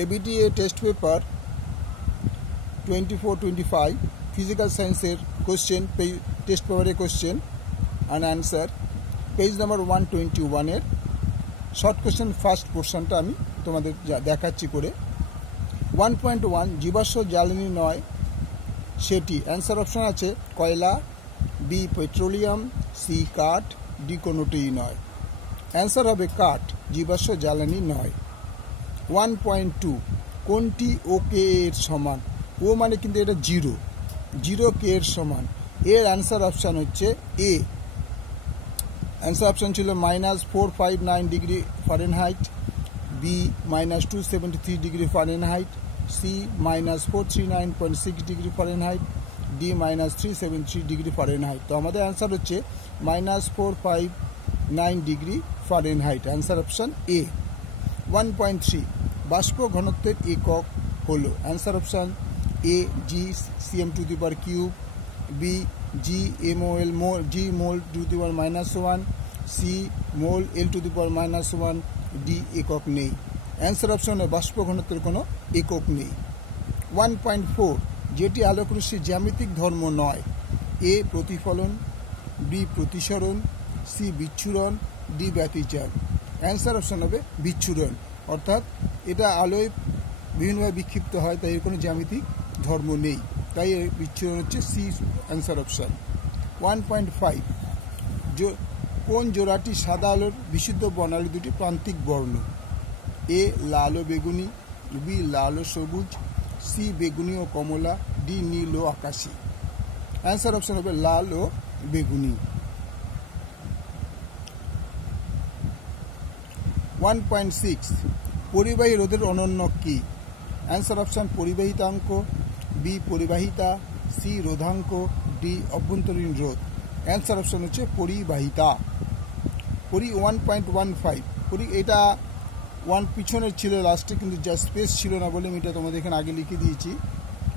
ABTA test paper 24-25 physical সায়েন্সের question, test পেপারের question and answer, page number 121-এর short question first পোর্শনটা আমি তোমাদের দেখাচ্ছি করে। 1.1 জীবাশ্ম জ্বালানি নয় সেটি। অ্যান্সার অপশন আছে কয়লা, বি পেট্রোলিয়াম, সি কাঠ, ডি কোনোটিই নয়। অ্যান্সার হবে কাঠ, জীবাশ্ম জ্বালানি নয়। 1.2 কোনটি ও কে এর সমান? ও মানে কিন্তু এটা জিরো, জিরো কে এর সমান। এর অ্যান্সার অপশান হচ্ছে এ। অ্যান্সার অপশান ছিল -459 degree Fahrenheit, B -273 degree Fahrenheit, C -439.6 degree Fahrenheit, D -373 degree Fahrenheit. তো আমাদের অ্যান্সার হচ্ছে -459 degree Fahrenheit. Answer option A. 1.3 বাষ্প ঘনত্বের একক হলো। Answer option A G cm⁻³ B G mol G mole (10⁻⁻1), C mole L⁻⁻1, D একক নেই। Answer অপশনে বাষ্প ঘনত্বের কোনো একক নেই। 1.4 যেটি আলোকরশ্মির জ্যামিতিক ধর্ম নয়। এ প্রতিফলন, বি প্রতিসরণ, সি বিচ্ছুরণ, ডি ব্যতিচার। অ্যান্সার অপশন হবে বিচ্ছুরণ, অর্থাৎ এটা আলোয় বিভিন্নভাবে বিক্ষিপ্ত হয়, তাই এর কোনো জ্যামিতিক ধর্ম নেই, তাই এর বিচ্ছুরণ হচ্ছে সি অ্যান্সার অপশান। 1.5 কোন জোড়াটি সাদা আলোর বিশুদ্ধ বর্ণালী দুটি প্রান্তিক বর্ণ? এ লাল ও বেগুনি, বি লাল ও সবুজ, সি বেগুনি ও কমলা, ডি নীল ও আকাশী। অ্যান্সার অপশন হবে লাল ও বেগুনি। 1.6 পরিবাহী রোধের অনন্য কি? অ্যান্সার অপশান পরিবাহিতাঙ্ক, বি পরিবাহিতা, সি রোধাঙ্ক, ডি অভ্যন্তরীণ রোধ। অ্যান্সার অপশান হচ্ছে পরিবাহিতা। 1.15 এটা পিছনের ছিল লাস্টে, কিন্তু যা স্পেস ছিল না বলে আমি এটা তোমাদের এখানে আগে লিখে দিয়েছি।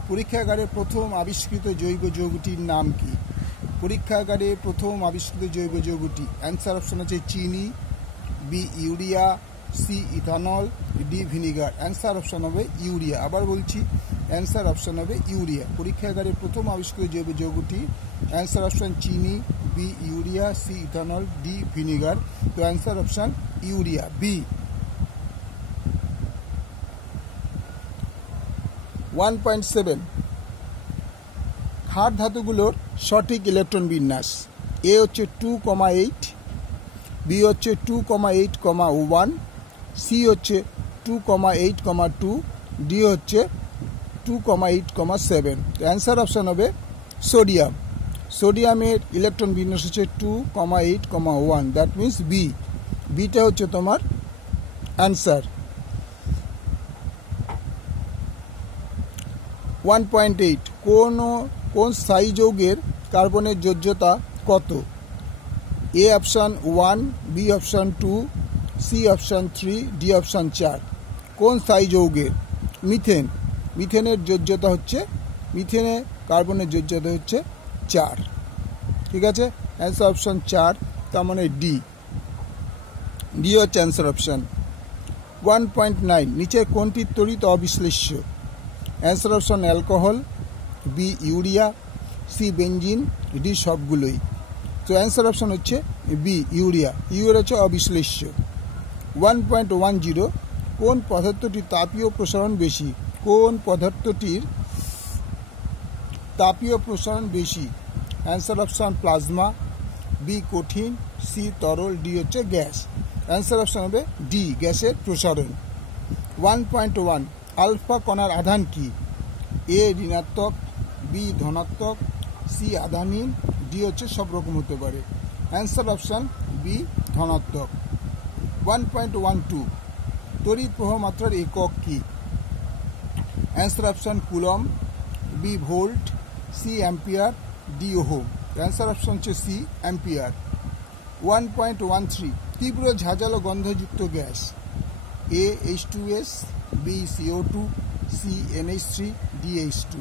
পরীক্ষাগারে প্রথম আবিষ্কৃত জৈব যৌগটির নাম কি? পরীক্ষাগারে প্রথম আবিষ্কৃত জৈব যৌগটি, অ্যান্সার অপশান আছে চিনি, B urea, C ethanol, D vinegar. Answer option হবে ইউরিয়া। আবার বলছি, অ্যান্সার অপশান হবে ইউরিয়া। পরীক্ষাগারে প্রথম আবিষ্কৃত জৈব যৌগটি, অ্যান্সার অপশান চিনি, B urea, C ethanol, D vinegar. তো অ্যান্সার অপশান ইউরিয়া, বি। 1.7 ক্ষার ধাতুগুলোর সঠিক ইলেকট্রন বিন্যাস। এ হচ্ছে 2,8, বি হচ্ছে 2,8,1, সি হচ্ছে 2,8,2, ডি হচ্ছে 2,8,7। অ্যান্সার অপশান হবে সোডিয়াম। সোডিয়ামের ইলেকট্রন বিন্যাস হচ্ছে 2,8,1, দ্যাট মিন্স বি। বিটা হচ্ছে তোমার অ্যান্সার। 1.8 কোন স্থায়ী যৌগের কার্বনের যোজ্যতা কত? A option 1, B option 2, C option 3, D option 4। কোন স্থায়ী যৌগের? মিথেন। মিথেনের যোজ্যতা হচ্ছে, মিথেনে কার্বনের যোজ্যতা হচ্ছে 4। ঠিক আছে, অ্যান্সার অপশান 4, তার মানে ডি। ডি হচ্ছে অ্যান্সার অপশান। 1.9 নিচের কোনটি তড়িৎ অবিশ্লেষ্য? Answer option alcohol, B urea, C benzene, D সবগুলোই। তো অ্যান্সার অপশান হচ্ছে বি ইউরিয়া। ইউরিয়া হচ্ছে অবিশ্লেষ্য। 1.10 কোন পদার্থটির তাপীয় প্রসারণ বেশি? কোন পদার্থটির তাপীয় প্রসারণ বেশি? অ্যান্সার অপশান প্লাজমা, বি কঠিন, সি তরল, ডি হচ্ছে গ্যাস। অ্যান্সার অপশান হবে ডি, গ্যাসের প্রসারণ। 1.1 আলফা কণার আধান কি? এ ঋণাত্মক, বি ধনাত্মক, সি আধানহীন, ডি হচ্ছে সব রকম হতে পারে। অ্যান্সার অপশান বি ধনাত্মক। 1.12 তড়িৎ প্রবাহ মাত্রার একক কি? Answer option coulomb, B volt, C ampere, D ohm. Answer option হচ্ছে সি অ্যাম্পিয়ার। 1.13 তীব্র ঝাঁঝালো গন্ধযুক্ত gas. A H2S, B CO2, C NH3, D H2।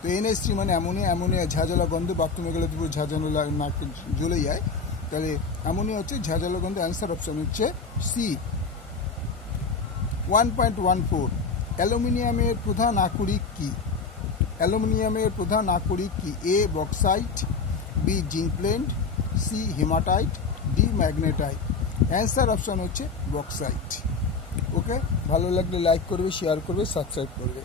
তো NH3 মানে অ্যামোনিয়া। অ্যামোনিয়া ঝাঁঝালো গন্ধ, বাথরুমে গেলে পুরো ঝাঁঝানো নাকে জ্বলে যায়, তাহলে অ্যামোনিয়া হচ্ছে ঝাঁঝালো গন্ধ। অ্যান্সার অপশান হচ্ছে সি। 1.14 অ্যালুমিনিয়ামের প্রধান আকরিক কি? অ্যালুমিনিয়ামের প্রধান আকরিক কি? A bauxite, B zinc blende, C haematite, D magnetite. Answer option হচ্ছে বক্সাইট। ওকে, ভালো লাগলে লাইক করবে, শেয়ার করবে, সাবস্ক্রাইব করবে।